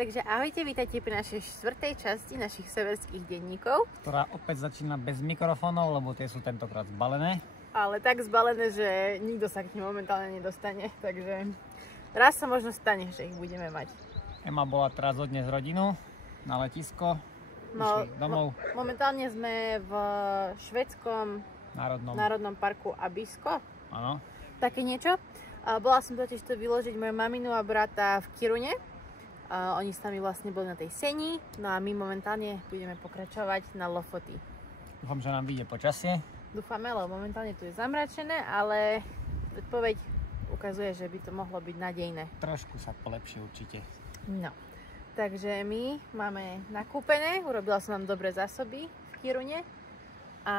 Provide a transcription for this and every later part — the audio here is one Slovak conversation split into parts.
Takže ahojte, vítajte pri našej 4. časti našich severských denníkov. Ktorá opäť začína bez mikrofónov, lebo tie sú tentokrát zbalené. Ale tak zbalené, že nikto sa k nim momentálne nedostane, takže raz sa možno stane, že ich budeme mať. Ema bola teraz dnes rodinu na letisko, išli domov. Momentálne sme v švédskom národnom parku Abisko. Áno. Také niečo. Bola som totiž to vyložiť moju maminu a brata v Kirune. Oni s nami vlastne boli na tej seni, no a my momentálne budeme pokračovať na Lofoty. Dúfam, že nám vyjde počasie. Dúfame, lebo momentálne tu je zamračené, ale predpoveď ukazuje, že by to mohlo byť nádejné. Trošku sa polepšie určite. No, takže my máme nakúpené, urobila som nám dobré zásoby v Kirune a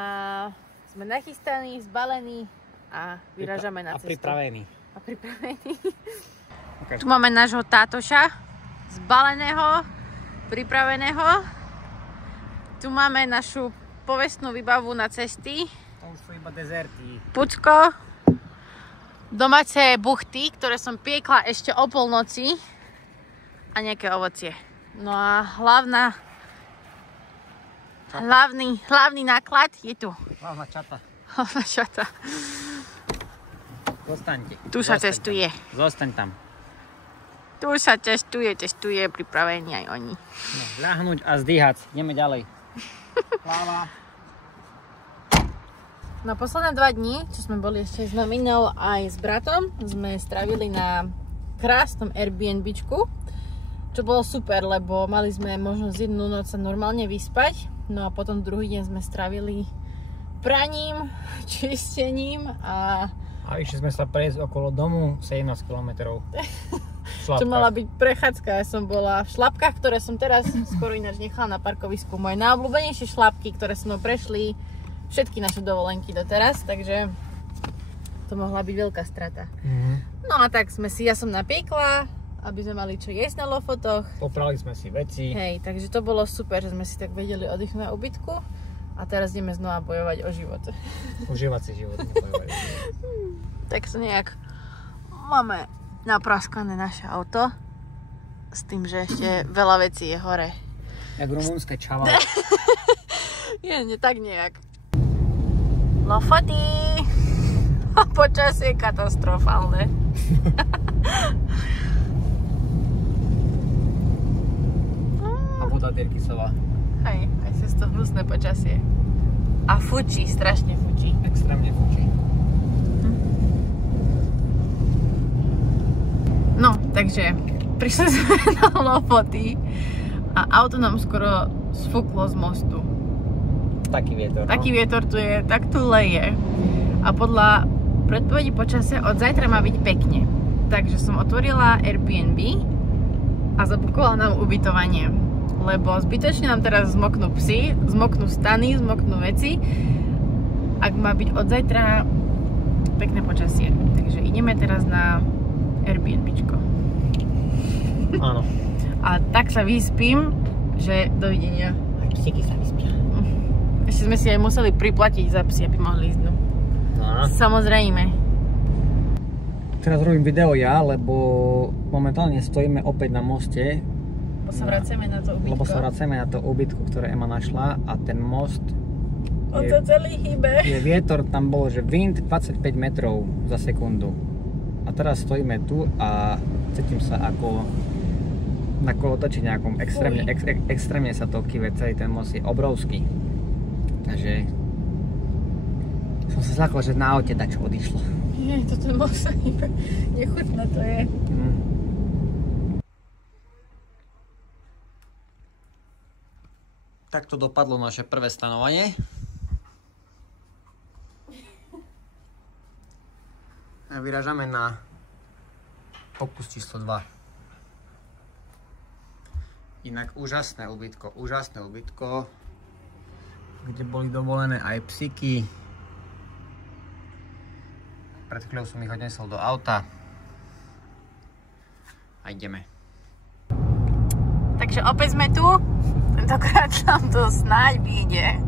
sme nachystaní, zbalení a vyrážame na cestu. A pripravení. Tu máme nášho tátoša, zbaleného, pripraveného. Tu máme našu povestnú výbavu na cesty. To už sú iba dezerty. Pucko, domáce buchty, ktoré som piekla ešte o polnoci a nejaké ovocie. No a hlavný náklad je tu. Hlavná čata. Hlavná čata. Zostaňte. Tu sa testuje. Zostaň tam. Tu sa testuje, pripravení aj oni. No, ľahnuť a zdýhať. Ideme ďalej. Hlava. Na posledné 2 dní, čo sme boli ešte s maminou aj s bratom, sme strávili na krásnom Airbnbčku, čo bolo super, lebo mali sme možnosť jednu noc sa normálne vyspať, no a potom druhý deň sme strávili praním, čistením a išli sme sa prejsť okolo domu 17 km. Čo mala byť prechádzka. Ja som bola v šlapkách, ktoré som teraz skoro ináč nechala na parkovisku. Moje najobľúbenejšie šlapky, ktoré sme prešli všetky naše dovolenky doteraz, takže to mohla byť veľká strata. No a tak ja som napiekla, aby sme mali čo jesť na Lofotoch. Poprali sme si veci. Hej, takže to bolo super, že sme si tak vedeli oddychnúť na ubytku a teraz ideme znova bojovať o život. Užívať si život, nebojovať. Tak to nejak máme napraskané naše auto s tým, že ešte veľa vecí je hore. Jak rumunské čava. Nie, tak nejak. Lofoty! Počasie je katastrofálne. A voda Tyrkisová. Hej, aj sa to hnusné počasie. A fučí, strašne fučí. Extrémne fučí. No, takže prišli sme na Lofoty a auto nám skoro sfúklo z mostu. Taký vietor. Taký vietor tu je, tak tu leje. A podľa predpovedí počasia od zajtra má byť pekne. Takže som otvorila Airbnb a zabukovala nám ubytovanie. Lebo zbytočne nám teraz zmoknú psi, zmoknú stany, zmoknú veci. Ak má byť od zajtra pekné počasie. Takže ideme teraz na Airbnbčko. Áno. A tak sa vyspím, že dovidenia. Aj psíky sa vyspia. Ešte sme si aj museli priplatiť za psy, aby mohli ísť. No. Samozrejme. Teraz robím video ja, lebo momentálne stojíme opäť na moste. Lebo sa vraceme na to ubytko. Lebo sa vraceme na to ubytko, ktoré Ema našla a ten most On to celý hýbe. Je vietor, tam bolo, že wind 25 metrov za sekundu. A teraz stojíme tu a cítim sa ako na kolotoči nejakom. Extrémne sa to kýve, celý ten most je obrovský. Takže som sa zľakol, že na aute dačo odišlo. Nie, to ten most sa hýbe. Nechutné to je. Takto dopadlo naše prvé stanovanie. A vyrážame na pokus číslo 2. Inak úžasné ubytko, kde boli dovolené aj psíky. Pred chvíľou som ich odnesol do auta. A ideme. Takže opäť sme tu. Tentokrát nám to snáď vyjde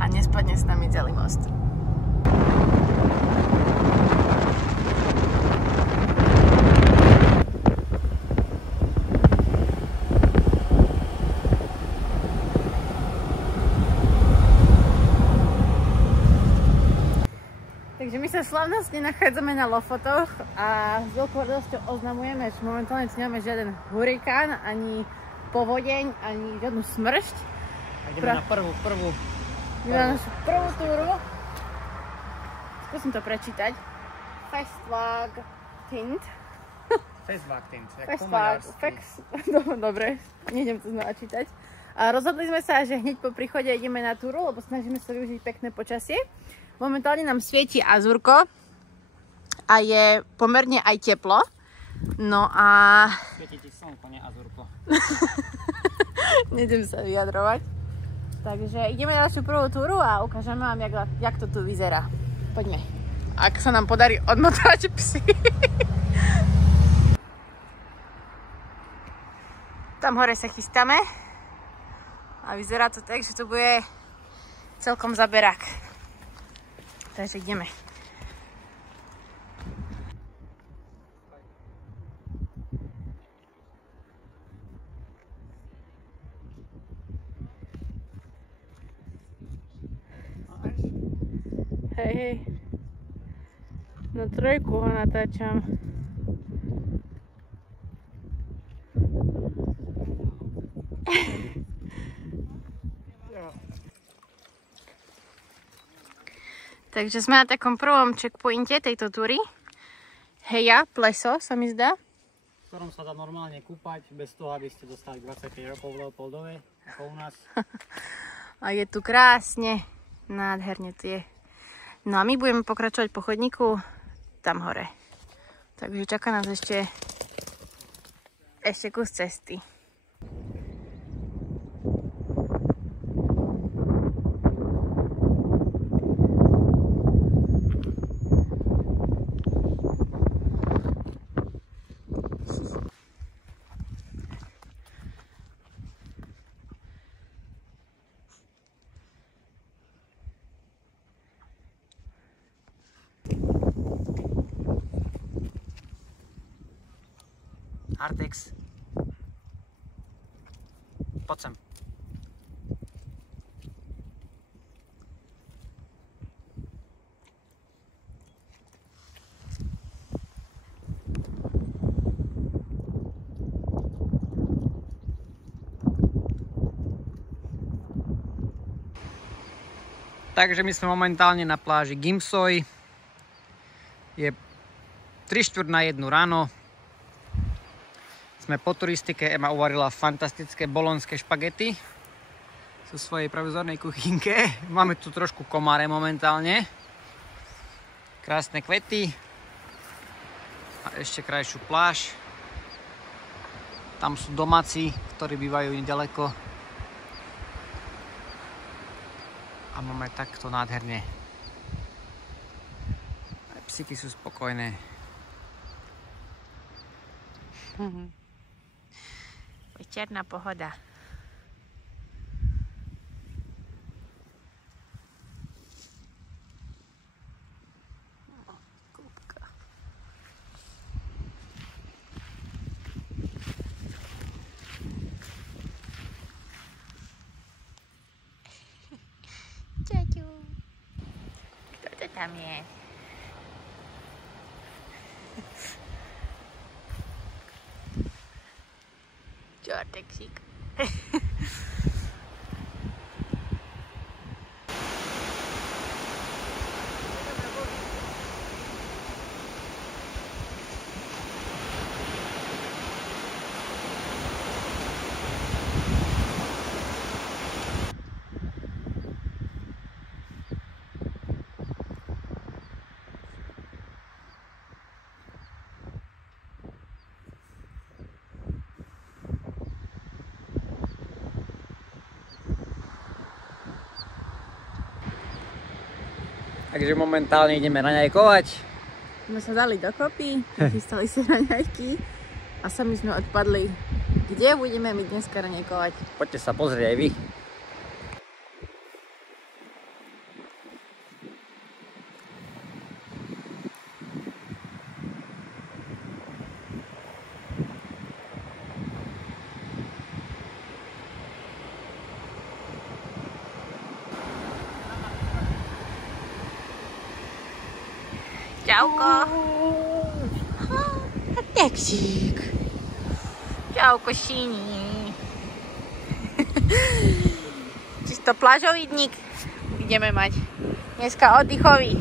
a nespadne s nami celý most. Takže my sa slavnostne nachádzame na Lofotoch a s veľkou radosťou oznamujeme, že momentálne tu nemáme žiaden hurikán, ani povodeň, ani žiadnu smršť. Ideme na prvú. Ideme na našu prvú túru. Skúsim to prečítať. Festvagtint. Dobre, nejdem to znova čítať. A rozhodli sme sa, že hneď po príchode ideme na túru, lebo snažíme sa využiť pekné počasie. Momentálne nám svieti azúrko a je pomerne aj teplo. No a... Svieti ti slnko, nie azúrko. Nejdem sa vyjadrovať. Takže ideme na našu prvú túru a ukážeme vám, jak to tu vyzerá. Poďme. Ak sa nám podarí odmotať psy. Tam hore sa chystáme. A vyzerá to tak, že to bude celkom zaberák. Takže ideme. Hej. Na 3 ho natáčam. Takže sme na takom prvom checkpointe tejto túry. Heja, pleso sa mi zdá. V ktorom sa dá normálne kúpať, bez toho, aby ste dostali 25 rokov v Leopoldove, ako u nás. A je tu krásne, nádherne tu je. No a my budeme pokračovať po chodníku tam hore. Takže čaká nás ešte kus cesty. Artex. Poď sem. Takže my sme momentálne na pláži Gimsoj. Je 3:45 ráno. Sme po turistike, Ema uvarila fantastické bolonské špagety zo svojej provizornej kuchynke. Máme tu trošku komáre momentálne. Krásne kvety. A ešte krajšiu pláž. Tam sú domáci, ktorí bývajú nedaleko. A máme takto nádherne. Aj psíky sú spokojné. Večerná pohoda. Čaťu. Kto to tam je? Čortexík. Takže momentálne ideme raňajkovať. Sme sa dali dokopy, chystali sa raňajky a sami sme odpadli. Kde budeme my dneska raňajkovať? Poďte sa pozrieť aj vy. Čauko. Taxík. Čauko, Šíni. Čisto plážový dník ideme mať. Dneska oddychový.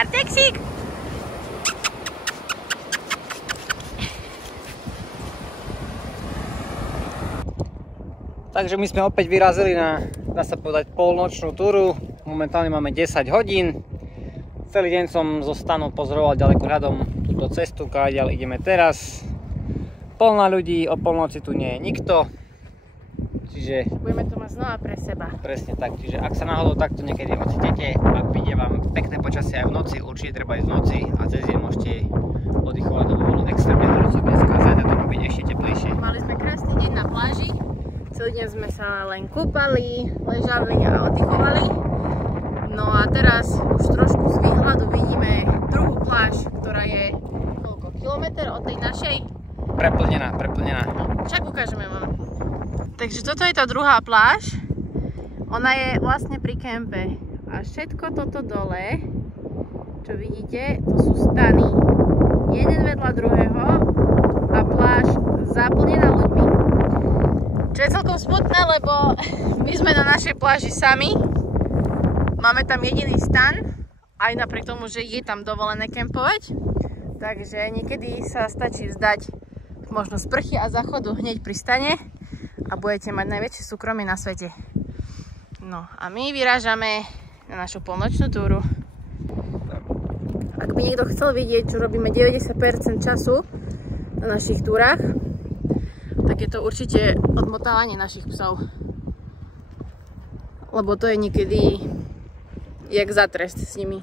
Artexík! Takže my sme opäť vyrazili na, dá sa povedať, polnočnú túru. Momentálne máme 10 hodín. Celý deň som zo stanu pozoroval ďalekohľadom túto cestu, káďal ideme teraz. Plná ľudí, o polnoci tu nie je nikto. Čiže budeme to mať znova pre seba. Presne tak, čiže ak sa náhodou takto niekedy ocitete, ak príde vám pekné počasie aj v noci, určite treba ísť v noci a cez deň môžete oddychovať, lebo bolo extrémne horúco dneska, zajtra to bude ešte teplejšie. Mali sme krásny deň na pláži, celý deň sme sa len kúpali, ležali a oddychovali. No a teraz už trošku z výhľadu vidíme druhú pláž, ktorá je koľko? Kilometr od tej našej? Preplnená. Však ukážeme vám. Takže toto je tá druhá pláž. Ona je vlastne pri kempe. A všetko toto dole, čo vidíte, to sú stany. Jeden vedľa druhého a pláž zaplnená ľuďmi. Čo je celkom smutné, lebo my sme na našej pláži sami. Máme tam jediný stan, aj napriek tomu, že je tam dovolené kempovať. Takže niekedy sa stačí vzdať možno sprchy a záchodu hneď pri stane a budete mať najväčšie súkromie na svete. No a my vyrážame na našu polnočnú túru. Ak by niekto chcel vidieť, čo robíme 90% času na našich túrach, tak je to určite odmotávanie našich psov. Lebo to je niekedy jak za trest s nimi.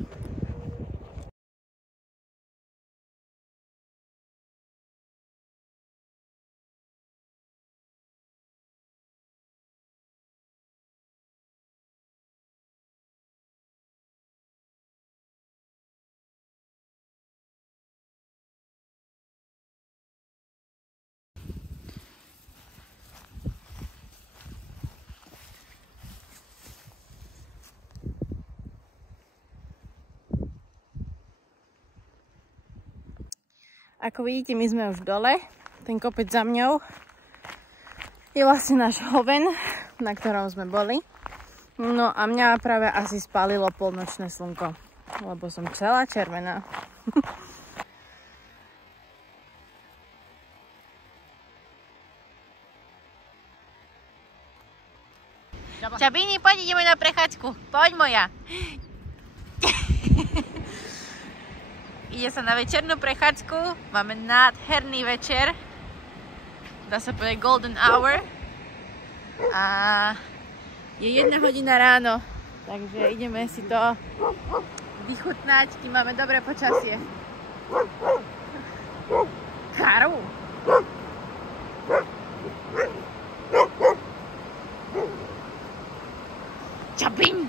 Ako vidíte, my sme už dole. Ten kopec za mňou je vlastne náš hoven, na ktorom sme boli. No a mňa práve asi spálilo polnočné slnko, lebo som celá červená. Čabini, poď, ideme na prechádzku. Poď moja. Ide sa na večernú prechádzku, máme nádherný večer, dá sa povedať golden hour a je 1 hodina ráno, takže ideme si to vychutnať, kým máme dobré počasie. Karu! Čapin!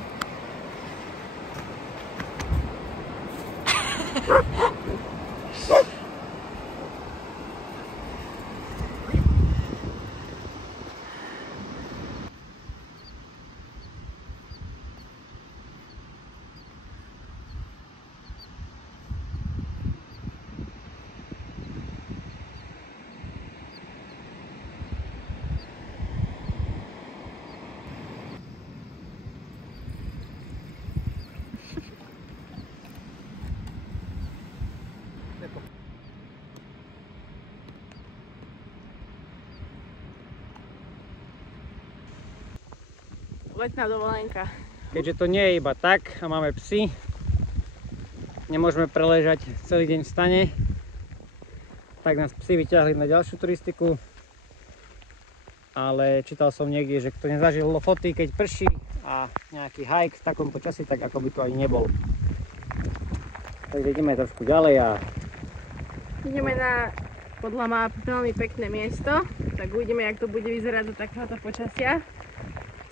Letná dovolenka. Keďže to nie je iba tak a máme psy, nemôžeme preležať celý deň v stane, tak nás psi vyťahli na ďalšiu turistiku. Ale čítal som niekde, že kto nezažil Lofoty, keď prší a nejaký hike v takom počasí, tak ako by to ani nebol. Takže ideme trošku ďalej a ideme na podľa map veľmi pekné miesto, tak uvidíme, jak to bude vyzerať za takéhoto počasia.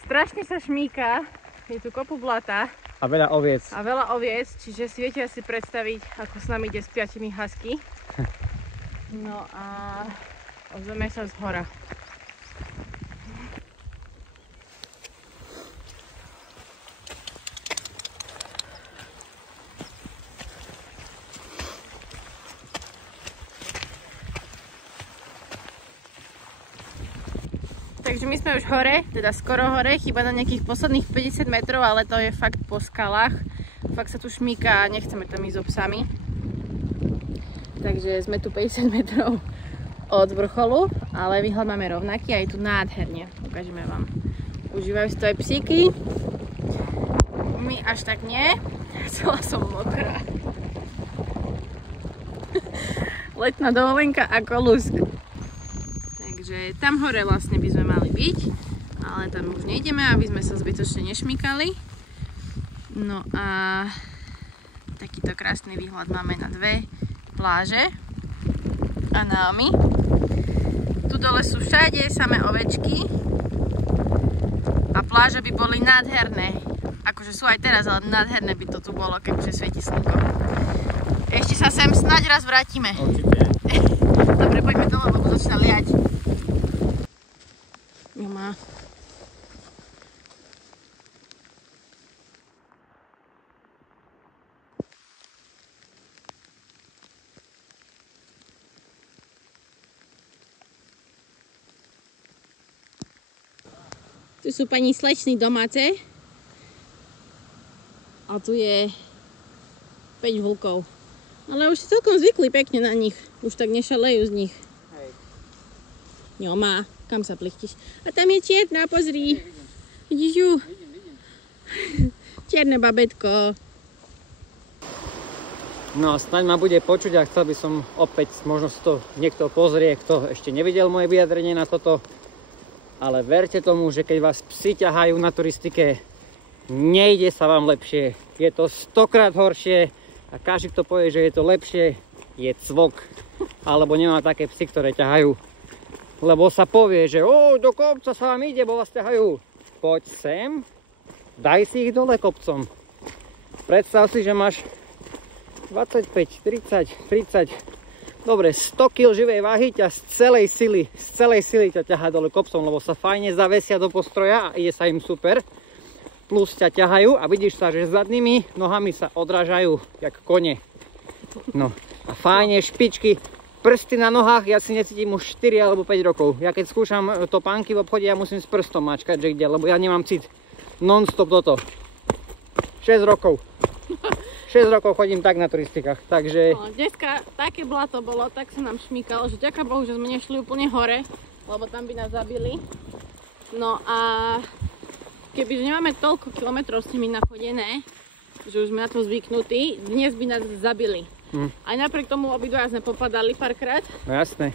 Strašne sa šmíka, je tu kopu blata. A veľa oviec. A veľa oviec, čiže si viete asi predstaviť, ako s nami ide s 5 husky. No a ozveme sa z hora. Takže my sme už hore, teda skoro hore, chýba na nejakých posledných 50 metrov, ale to je fakt po skalách. Fakt sa tu šmíka a nechceme tam ísť so psami. Takže sme tu 50 metrov od vrcholu, ale výhľad máme rovnaký a je tu nádherne. Ukážeme vám. Užívajú si to aj psíky. My až tak nie. Celá som mokrá. Letná dovolenka ako lusk. Takže tam hore vlastne by sme mali byť, ale tam už nejdeme, aby sme sa zbytočne nešmykali. No a takýto krásny výhľad máme na dve pláže a námi. Tu dole sú všade samé ovečky a pláže by boli nádherné. Akože sú aj teraz, ale nádherné by to tu bolo, keďže svieti slnko. Ešte sa sem snáď raz vrátime. Určite. Dobre, poďme dole, lebo začína liať. Jo má. Tu sú pani slečny domáce. A tu je 5 vlkov. Ale už si celkom zvykli pekne na nich. Už tak nešalejú z nich. Hej. Jo má. Kam sa plichtiš? A tam je čierna, pozri. Vidíš ju? Vidím. Čierne babetko. No, snáď ma bude počuť a chcel by som opäť, možno si to niekto pozrie, kto ešte nevidel moje vyjadrenie na toto. Ale verte tomu, že keď vás psi ťahajú na turistike, nejde sa vám lepšie. Je to 100-krát horšie a každý, kto povie, že je to lepšie, je cvok. Alebo nemá také psy, ktoré ťahajú. Lebo sa povie, že do kopca sa vám ide, bo vás ťahajú. Poď sem, daj si ich dole kopcom. Predstav si, že máš 25, 30, dobre, 100 kg živej váhy ťa z celej sily ťa ťahá dole kopcom, lebo sa fajne zavesia do postroja a ide sa im super. Plus ťa ťahajú a vidíš sa, že zadnými nohami sa odrážajú, jak kone. No a fajne špičky. Prsty na nohách, ja si necítim už 4 alebo 5 rokov. Ja keď skúšam topánky v obchode, ja musím s prstom mačkať, že kde, lebo ja nemám cít. Non-stop toto. 6 rokov. 6 rokov chodím tak na turistikách, takže... No, dneska také blato bolo, tak sa nám šmýkalo, že ďaká Bohu, že sme nešli úplne hore, lebo tam by nás zabili. No a kebyže nemáme toľko kilometrov s nimi nachodené, že už sme na to zvyknutí, dnes by nás zabili. Aj napriek tomu obidva sme popadali párkrát. No jasné.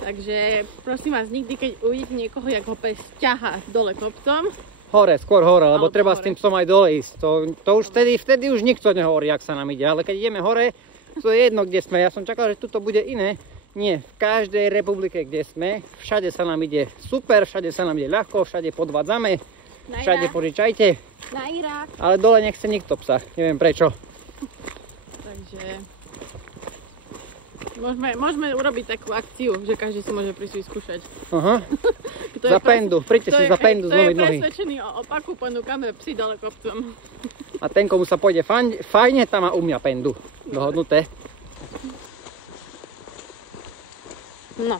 Takže prosím vás, nikdy keď uvidíte niekoho, jak ho pes ťahá dole kopcom. Hore, skôr hore, lebo treba hore. S tým psom aj dole ísť. To už vtedy už nikto nehovorí, jak sa nám ide. Ale keď ideme hore, to je jedno, kde sme. Ja som čakal, že tuto bude iné. Nie, v každej republike, kde sme, všade sa nám ide super, všade sa nám ide ľahko, všade podvádzame, všade požičajte. Na Irak. Ale dole nechce nikto psa, neviem prečo. Takže môžeme urobiť takú akciu, že každý si môže prísť vyskúšať. Aha. Za pendu, príďte si za pendu zlomiť nohy. Kto je presvedčený o opaku, ponúkame psi dole kopcom. A ten, komu sa pôjde fajne, tam má u mňa pendu. Dohodnuté. No.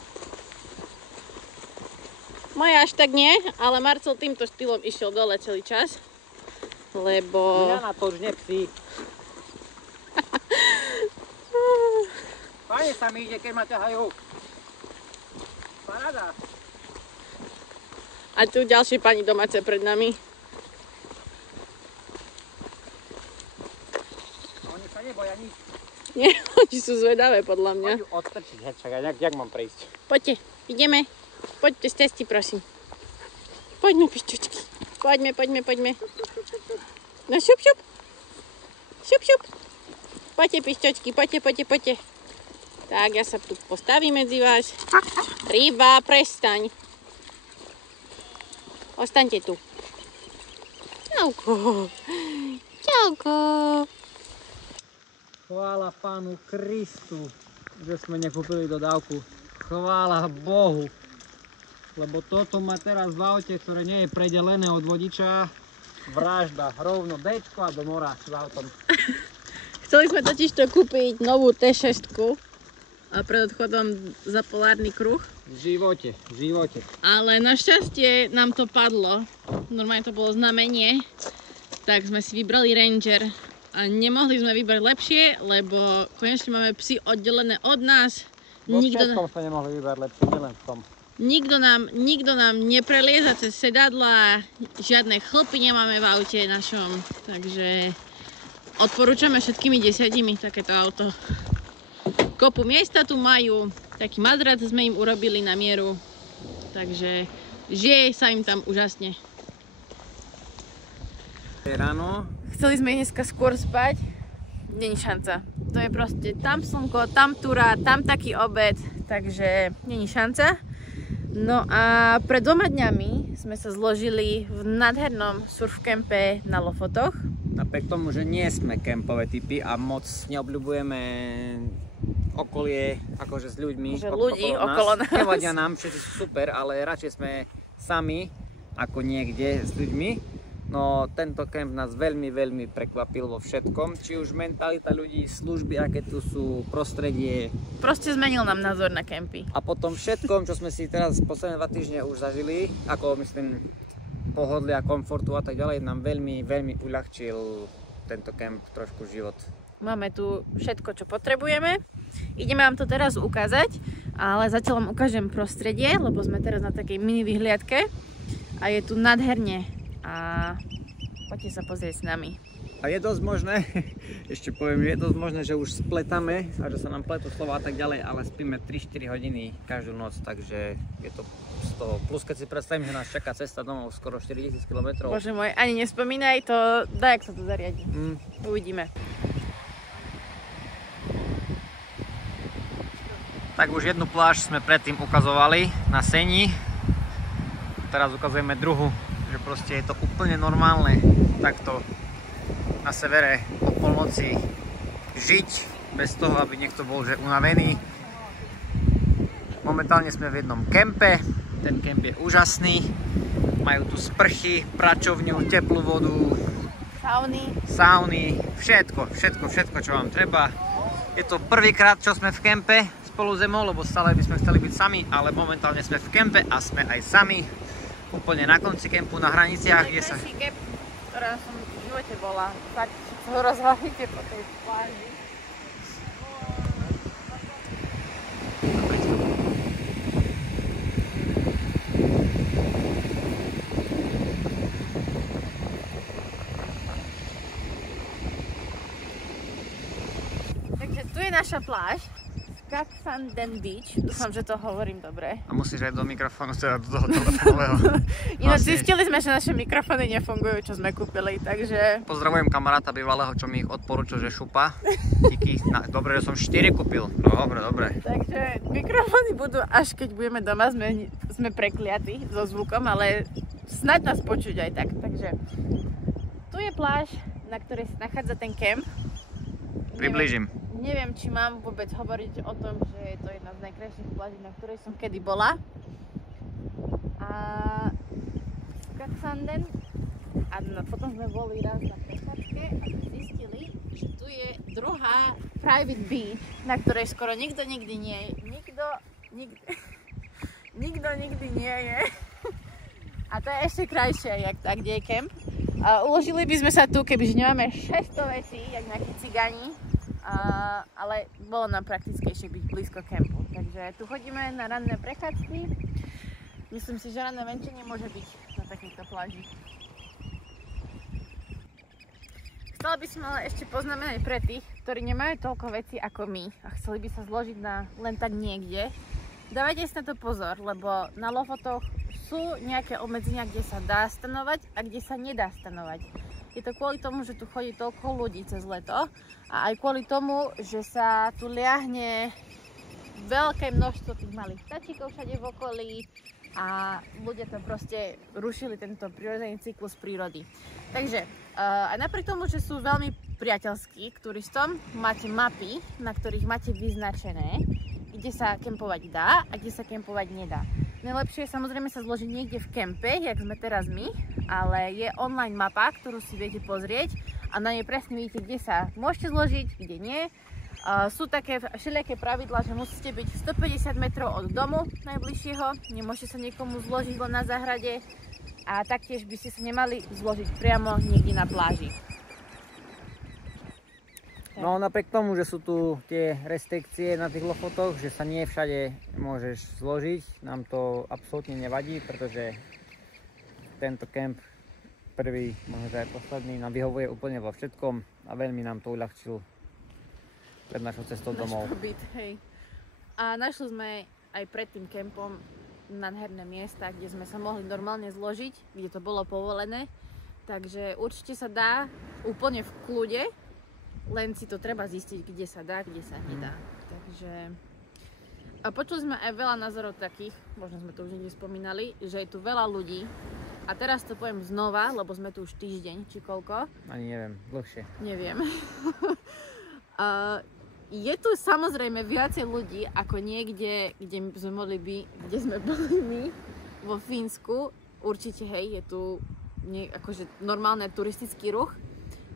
Moja až tak nie, ale Marcel týmto štýlom išiel dole celý čas. Lebo... Ja na to už nepsí. Fajne sa mi ide, keď ma ťahajú. Paráda. A tu ďalšie pani domáce pred nami. Oni sa neboja nič. Nie, oni sú zvedavé podľa mňa. Poďu odstrčiť, čakaj, jak mám prejsť? Poďte, ideme. Poďte z cesty, prosím. Poďme, pišťočky. Poďme. No šup. Šup. Poďte, pišťočky, poďte. Tak, ja sa tu postavím medzi vás. Ryba, prestaň. Ostaňte tu. Čauko. Čauko. Chvála Pánu Kristu, že sme nekúpili dodávku. Chvála Bohu. Lebo toto má teraz v aute, ktoré nie je predelené od vodiča, vražda. Rovno Dčko a do mora s autom. Chceli sme totiž to kúpiť novú T6 a pred odchodom za polárny kruh. V živote. Ale našťastie nám to padlo. Normálne to bolo znamenie. Tak sme si vybrali Ranger. A nemohli sme vybrať lepšie, lebo konečne máme psy oddelené od nás. Vo všetkom sme nemohli vybrať lepšie, nielen v tom. Nikto nám neprelieza cez sedadla, žiadne chlpy nemáme v aute našom. Takže odporúčame všetkými 10 takéto auto. Kopu miesta tu majú, taký madrac sme im urobili na mieru, takže žije sa im tam úžasne. Je ráno. Chceli sme dneska skôr spať, není šanca. To je proste tam slnko, tam túra, tam taký obed, takže není šanca. No a pred 2 dňami sme sa zložili v nádhernom surfkempe na Lofotoch. Napriek tomu, že nie sme kempové typy a moc neobľubujeme okolie, akože s ľuďmi okolo nás. Nevadia nám, všetci sú super, ale radšej sme sami ako niekde s ľuďmi. No tento kemp nás veľmi prekvapil vo všetkom, či už mentalita ľudí, služby, aké tu sú, prostredie. Proste zmenil nám názor na kempy. A potom všetkom, čo sme si teraz posledné 2 týždne už zažili, ako myslím pohodlia, komfortu a tak ďalej, nám veľmi uľahčil tento kemp trošku život. Máme tu všetko, čo potrebujeme. Ideme vám to teraz ukázať, ale zatiaľ vám ukážem prostredie, lebo sme teraz na takej mini vyhliadke a je tu nádherne. A poďte sa pozrieť s nami. A je dosť možné, ešte poviem, je dosť možné, že už spletáme a že sa nám pletú slova a tak ďalej, ale spíme 3-4 hodiny každú noc, takže je to z toho. Plus keď si predstavím, že nás čaká cesta domov skoro 4000 km. Bože môj, ani nespomínaj, to daj, ak sa to zariadi. Uvidíme. Tak už jednu pláž sme predtým ukazovali na Seni. Teraz ukazujeme druhú, že proste je to úplne normálne takto na severe o polnoci žiť bez toho, aby niekto bol že unavený. Momentálne sme v jednom kempe. Ten kemp je úžasný. Majú tu sprchy, pračovňu, teplú vodu, sauny, všetko, čo vám treba. Je to prvýkrát, čo sme v kempe spolu s Emou, lebo stále by sme chceli byť sami, ale momentálne sme v kempe a sme aj sami. Úplne na konci kempu, na hraniciach, kde sa... Najkrajší kemp, ktorá som v živote bola. Tak ho rozvalíte po tej pláži. Takže tu je naša pláž. Skafanden Beach, dúfam, že to hovorím dobre. A musíš aj do mikrofónu, teda do toho telefónového. Ináč zistili sme, že naše mikrofóny nefungujú, čo sme kúpili, takže... Pozdravujem kamaráta bývalého, čo mi ich odporúčil, že šupa. Díky, dobre, že som 4 kúpil. No, dobre. Takže mikrofóny budú, až keď budeme doma, sme prekliatí so zvukom, ale snáď nás počuť aj tak. Takže tu je pláž, na ktorej sa nachádza ten kemp. Priblížim. Neviem, či mám vôbec hovoriť o tom, že je to jedna z najkrajších pláží, na ktorej som kedy bola. A Skafanden. A potom sme boli raz na prechádzke a zistili, že tu je druhá private beach, na ktorej skoro nikto nikdy nie je. Nikto nikdy nie je. A to je ešte krajšie, jak tak, kde je kemp. A uložili by sme sa tu, kebyže nemáme 600 vecí, jak nejakí cigáni. Ale bolo nám praktickejšie byť blízko kempu. Takže tu chodíme na ranné prechádzky. Myslím si, že ranné venčenie môže byť na takýchto pláži. Chcela by som ale ešte poznamenať pre tých, ktorí nemajú toľko vecí ako my a chceli by sa zložiť na len tak niekde. Dávajte si na to pozor, lebo na Lofotoch sú nejaké obmedzenia, kde sa dá stanovať a kde sa nedá stanovať. Je to kvôli tomu, že tu chodí toľko ľudí cez leto a aj kvôli tomu, že sa tu liahne veľké množstvo tých malých vtáčikov všade v okolí a ľudia to proste rušili tento prírodzený cyklus prírody. Takže aj napriek tomu, že sú veľmi priateľskí k turistom, máte mapy, na ktorých máte vyznačené, kde sa kempovať dá a kde sa kempovať nedá. Najlepšie je samozrejme sa zložiť niekde v kempe, jak sme teraz my, ale je online mapa, ktorú si viete pozrieť a na nej presne vidíte, kde sa môžete zložiť, kde nie. Sú také všelijaké pravidlá, že musíte byť 150 metrov od domu najbližšieho, nemôžete sa niekomu zložiť len na záhrade a taktiež by ste sa nemali zložiť priamo niekde na pláži. No napriek tomu, že sú tu tie restrikcie na tých lofotoch, že sa nie všade môžeš zložiť, nám to absolútne nevadí, pretože tento kemp, prvý, možno aj posledný, nám vyhovuje úplne vo všetkom a veľmi nám to uľahčil pred našou cestou domov. Pobyt, hej. A našli sme aj pred tým kempom nádherné miesta, kde sme sa mohli normálne zložiť, kde to bolo povolené. Takže určite sa dá úplne v kľude, len si to treba zistiť, kde sa dá, kde sa nedá. Takže... A počuli sme aj veľa názorov takých, možno sme to už niekde spomínali, že je tu veľa ľudí. A teraz to poviem znova, lebo sme tu už týždeň, či koľko. Ani neviem, dlhšie. Neviem. Je tu samozrejme viacej ľudí ako niekde, kde sme boli my vo Fínsku. Určite, hej, je tu akože normálne turistický ruch,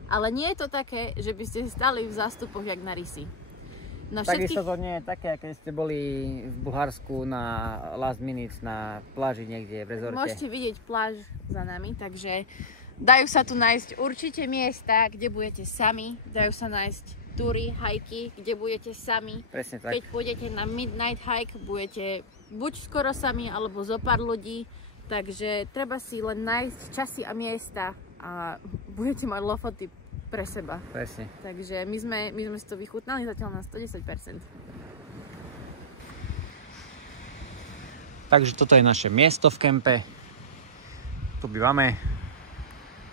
ale nie je to také, že by ste stali v zástupoch jak na rysy. Takisto to nie je také, keď ste boli v Bulharsku na last minute na pláži niekde v rezorte. Môžete vidieť pláž za nami, takže dajú sa tu nájsť určite miesta, kde budete sami, dajú sa nájsť túry, hajky, kde budete sami. Presne tak. Keď pôjdete na midnight hike, budete buď skoro sami, alebo zo pár ľudí. Takže treba si len nájsť časy a miesta a budete mať lofoty pre seba. Presne. Takže my sme si to vychutnali zatiaľ na 110%. Takže toto je naše miesto v kempe. Tu bývame.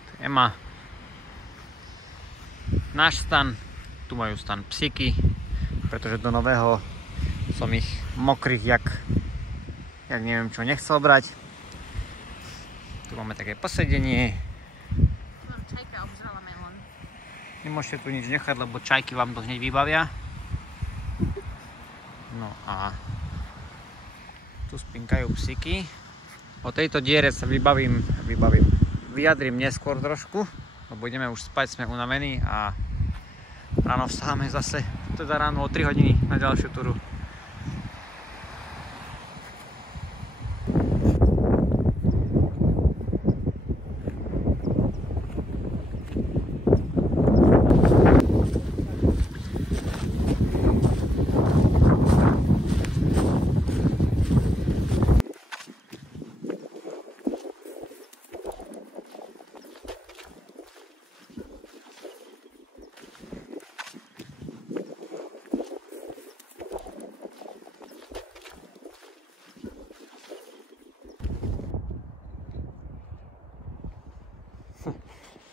Tu je Ema. Náš stan. Tu majú stan psíky, pretože do nového som ich mokrých jak neviem čo nechcel brať. Tu máme také posedenie. Čajka obžrala melón. Nemôžete tu nič nechať, lebo čajky vám to hneď vybavia. No a tu spinkajú psíky. O tejto diere sa vyjadrím neskôr trošku, lebo ideme už spať, sme unavení a ráno vstávame zase, teda ráno o 3 hodiny na ďalšiu túru.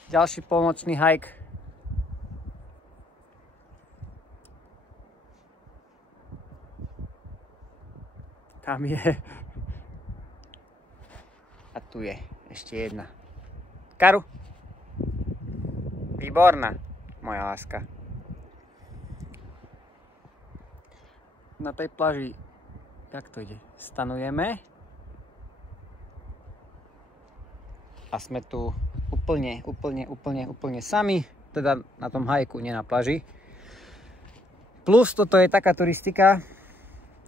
Ďalší polnočný hike. Tam je. A tu je ešte jedna. Karu. Výborná, moja láska. Na tej pláži, jak to ide? Stanujeme. A sme tu úplne sami, teda na tom hajku, nie na pláži. Plus toto je taká turistika,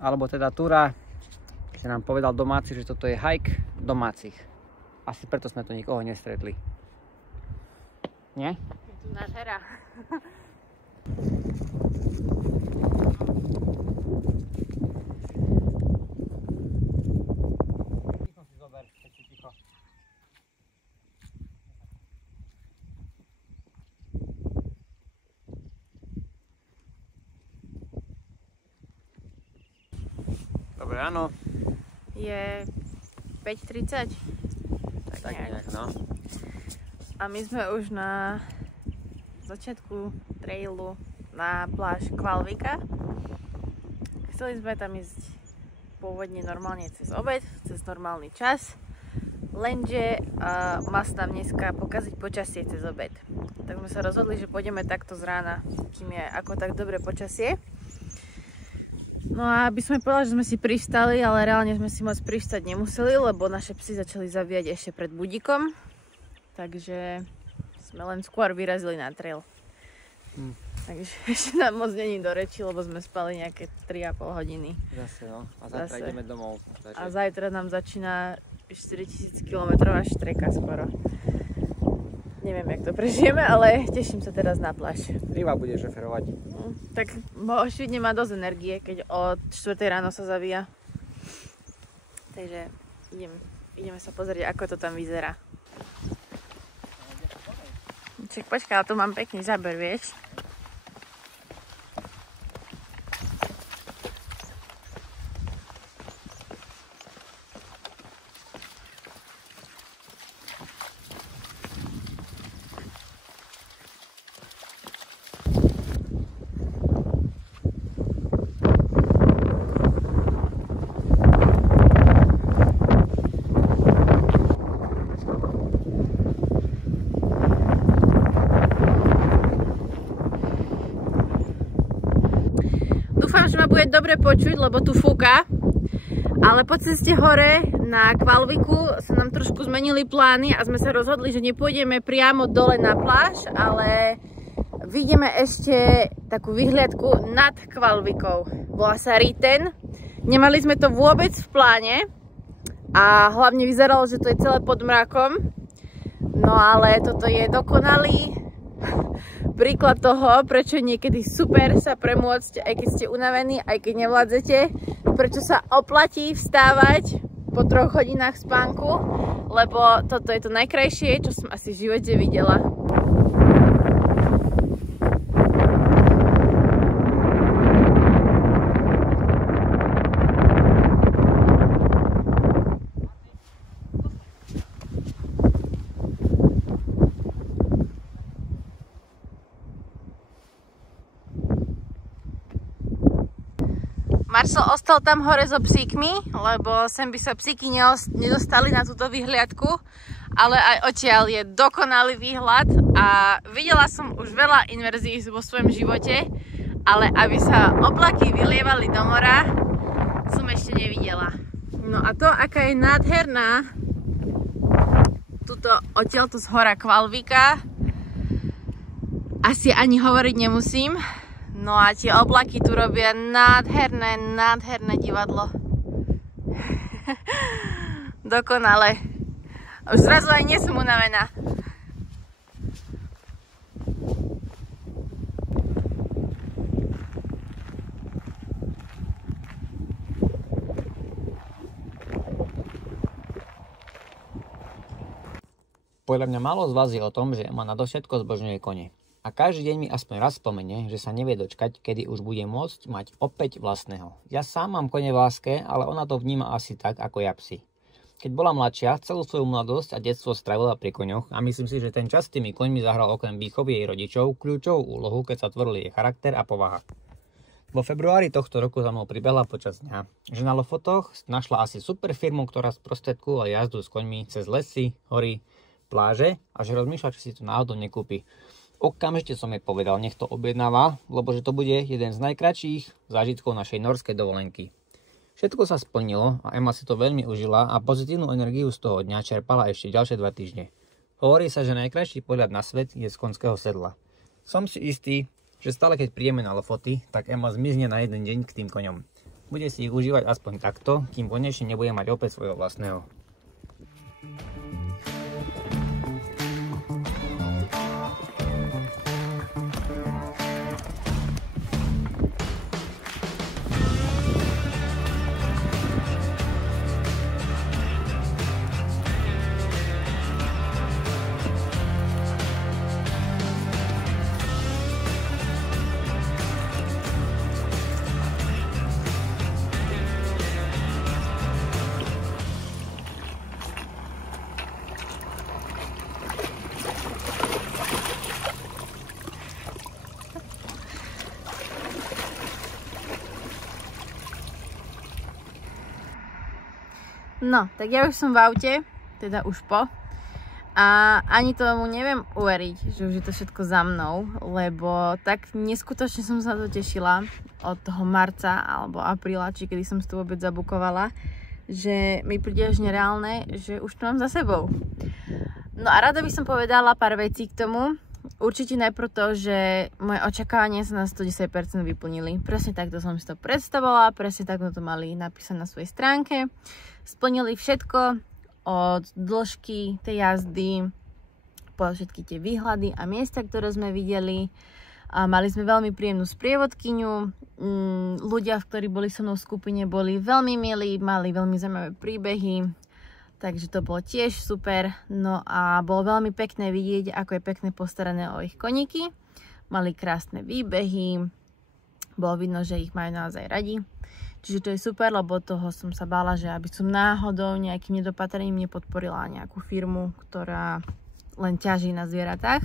alebo teda túra, že nám povedal domáci, že toto je hike domácich. Asi preto sme tu nikoho nestretli. Nie? Je tu nádhera. Ticho si zober, keď si ticho. Dobre, áno. Je 5:30. Tak nejak, no. A my sme už na začiatku trailu na pláž Kvalvika. Chceli sme tam ísť pôvodne normálne cez obed, cez normálny čas, lenže má sa tam dneska pokaziť počasie cez obed. Tak sme sa rozhodli, že pôjdeme takto z rána, kým je ako tak dobré počasie. No a aby sme povedali, že sme si pristali, ale reálne sme si moc pristať nemuseli, lebo naše psy začali zabíjať ešte pred budíkom. Takže sme len skôr vyrazili na trail. Takže ešte nám moc není do reči, lebo sme spali nejaké 3,5 hodiny. Zase no. A zajtra ideme domov. Takže... A zajtra nám začína 4000 km štreka skoro. Neviem, jak to prežijeme, ale teším sa teraz na pláž. Riva bude šoferovať. Tak očividne má dosť energie, keď od 4 ráno sa zabíja. Takže ideme sa pozrieť, ako to tam vyzerá. Čak, počkaj, ale tu mám pekný záber, vieš? Bude dobre počuť, lebo tu fúka, ale po ceste hore na Kvalviku sa nám trošku zmenili plány a sme sa rozhodli, že nepôjdeme priamo dole na pláž, ale vidíme ešte takú vyhliadku nad Kvalvikou. Volá sa Riten. Nemali sme to vôbec v pláne a hlavne vyzeralo, že to je celé pod mrakom, no ale toto je dokonalý príklad toho, prečo niekedy super sa premôcť, aj keď ste unavení, aj keď nevládzete, prečo sa oplatí vstávať po 3 hodinách spánku, lebo toto je to najkrajšie, čo som asi v živote videla. Marcel ostal tam hore so psíkmi, lebo sem by sa psíky nedostali na túto vyhliadku, ale aj odtiaľ je dokonalý výhľad a videla som už veľa inverzií vo svojom živote, ale aby sa oblaky vylievali do mora, som ešte nevidela. No a to, aká je nádherná odtiaľ tu z hora Kvalvika, asi ani hovoriť nemusím. No a tie oblaky tu robia nádherné divadlo. Dokonale. Už zrazu aj nie som unavená. Podľa mňa málo z vás je o tom, že ma nadovšetko zbožňuje kone. A každý deň mi aspoň raz spomenie, že sa nevie dočkať, kedy už bude môcť mať opäť vlastného. Ja sám mám kone v láske, ale ona to vníma asi tak, ako ja psi. Keď bola mladšia, celú svoju mladosť a detstvo strávila pri koňoch a myslím si, že ten čas s tými koňmi zahral okrem výchovy jej rodičov kľúčovú úlohu, keď sa tvorili jej charakter a povaha. Vo februári tohto roku za mnou pribehla počas dňa, že na Lofotoch našla asi super firmu, ktorá sprostredkovala jazdu s koňmi cez lesy, hory, pláže a že rozmýšľa, či si to náhodou nekúpi. Okamžite som jej povedal, nech to objednáva, lebo že to bude jeden z najkratších zážitkov našej norskej dovolenky. Všetko sa splnilo a Emma si to veľmi užila a pozitívnu energiu z toho dňa čerpala ešte ďalšie 2 týždne. Hovorí sa, že najkrajší pohľad na svet je z konského sedla. Som si istý, že stále keď prídeme na Lofoty, tak Emma zmizne na jeden deň k tým koňom. Bude si ich užívať aspoň takto, kým konečne nebude mať opäť svojho vlastného. No, tak ja už som v aute, teda už po. A ani tomu neviem uveriť, že už je to všetko za mnou, lebo tak neskutočne som sa to tešila od toho marca alebo apríla, či kedy som si to vôbec zabukovala, že mi príde až nereálne, že už to mám za sebou. No a rada by som povedala pár vecí k tomu. Určite najprv to, že moje očakávania sa na 110% vyplnili. Presne takto som si to predstavovala, presne takto to mali napísané na svojej stránke. Splnili všetko od dĺžky tej jazdy po všetky tie výhľady a miesta, ktoré sme videli. A mali sme veľmi príjemnú sprievodkyňu. Ľudia, ktorí boli so mnou v skupine, boli veľmi milí, mali veľmi zaujímavé príbehy. Takže to bolo tiež super. No a bolo veľmi pekné vidieť, ako je pekne postarané o ich koníky. Mali krásne výbehy. Bolo vidno, že ich majú naozaj radi. Čiže to je super, lebo toho som sa bála, že aby som náhodou nejakým nedopatrením nepodporila nejakú firmu, ktorá len ťaží na zvieratách.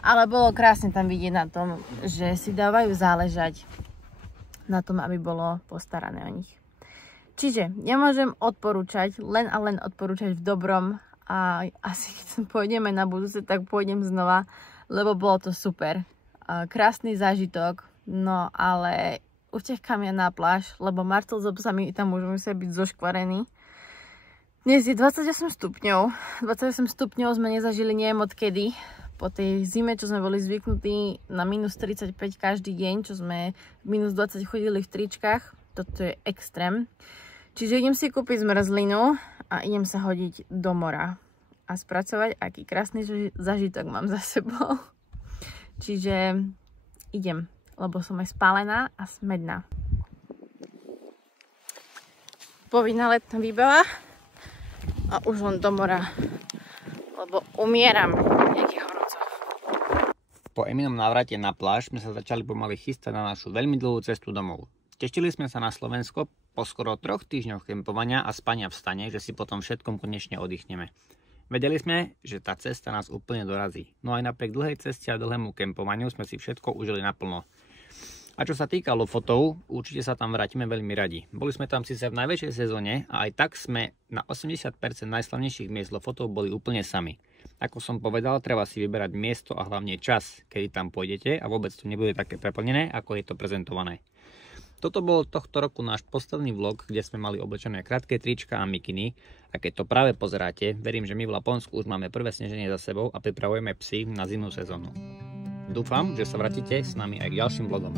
Ale bolo krásne tam vidieť na tom, že si dávajú záležať na tom, aby bolo postarané o nich. Čiže ja môžem odporúčať, len a len odporúčať v dobrom a asi keď pôjdeme na budúce, tak pôjdem znova, lebo bolo to super. Krásny zážitok, no ale utekám ja na pláž, lebo Marcel s obsami tam už musia byť zoškvarení. Dnes je 28 stupňov. 28 stupňov sme nezažili neviem odkedy. Po tej zime, čo sme boli zvyknutí na minus 35 každý deň, čo sme minus 20 chodili v tričkách, toto je extrém. Čiže idem si kúpiť zmrzlinu a idem sa hodiť do mora a spracovať, aký krásny zážitok mám za sebou. Čiže idem, lebo som aj spálená a smedná. Povinná letná výbava a už len do mora, lebo umieram nejakých horúcov. Po Eminom návrate na pláž sme sa začali pomaly chystať na našu veľmi dlhú cestu domov. Tešili sme sa na Slovensko po skoro 3 týždňoch kempovania a spania v stane, že si potom všetkom konečne oddychneme. Vedeli sme, že tá cesta nás úplne dorazí. No aj napriek dlhej ceste a dlhému kempovaniu sme si všetko užili naplno. A čo sa týka lofotov, určite sa tam vrátime veľmi radi. Boli sme tam síce v najväčšej sezóne a aj tak sme na 80% najslavnejších miest lofotov boli úplne sami. Ako som povedal, treba si vyberať miesto a hlavne čas, kedy tam pôjdete a vôbec to nebude také preplnené, ako je to prezentované. Toto bol tohto roku náš posledný vlog, kde sme mali oblečené krátke trička a mikiny. A keď to práve pozeráte, verím, že my v Laponsku už máme prvé sneženie za sebou a pripravujeme psy na zimnú sezónu. Dúfam, že sa vrátite s nami aj k ďalším vlogom.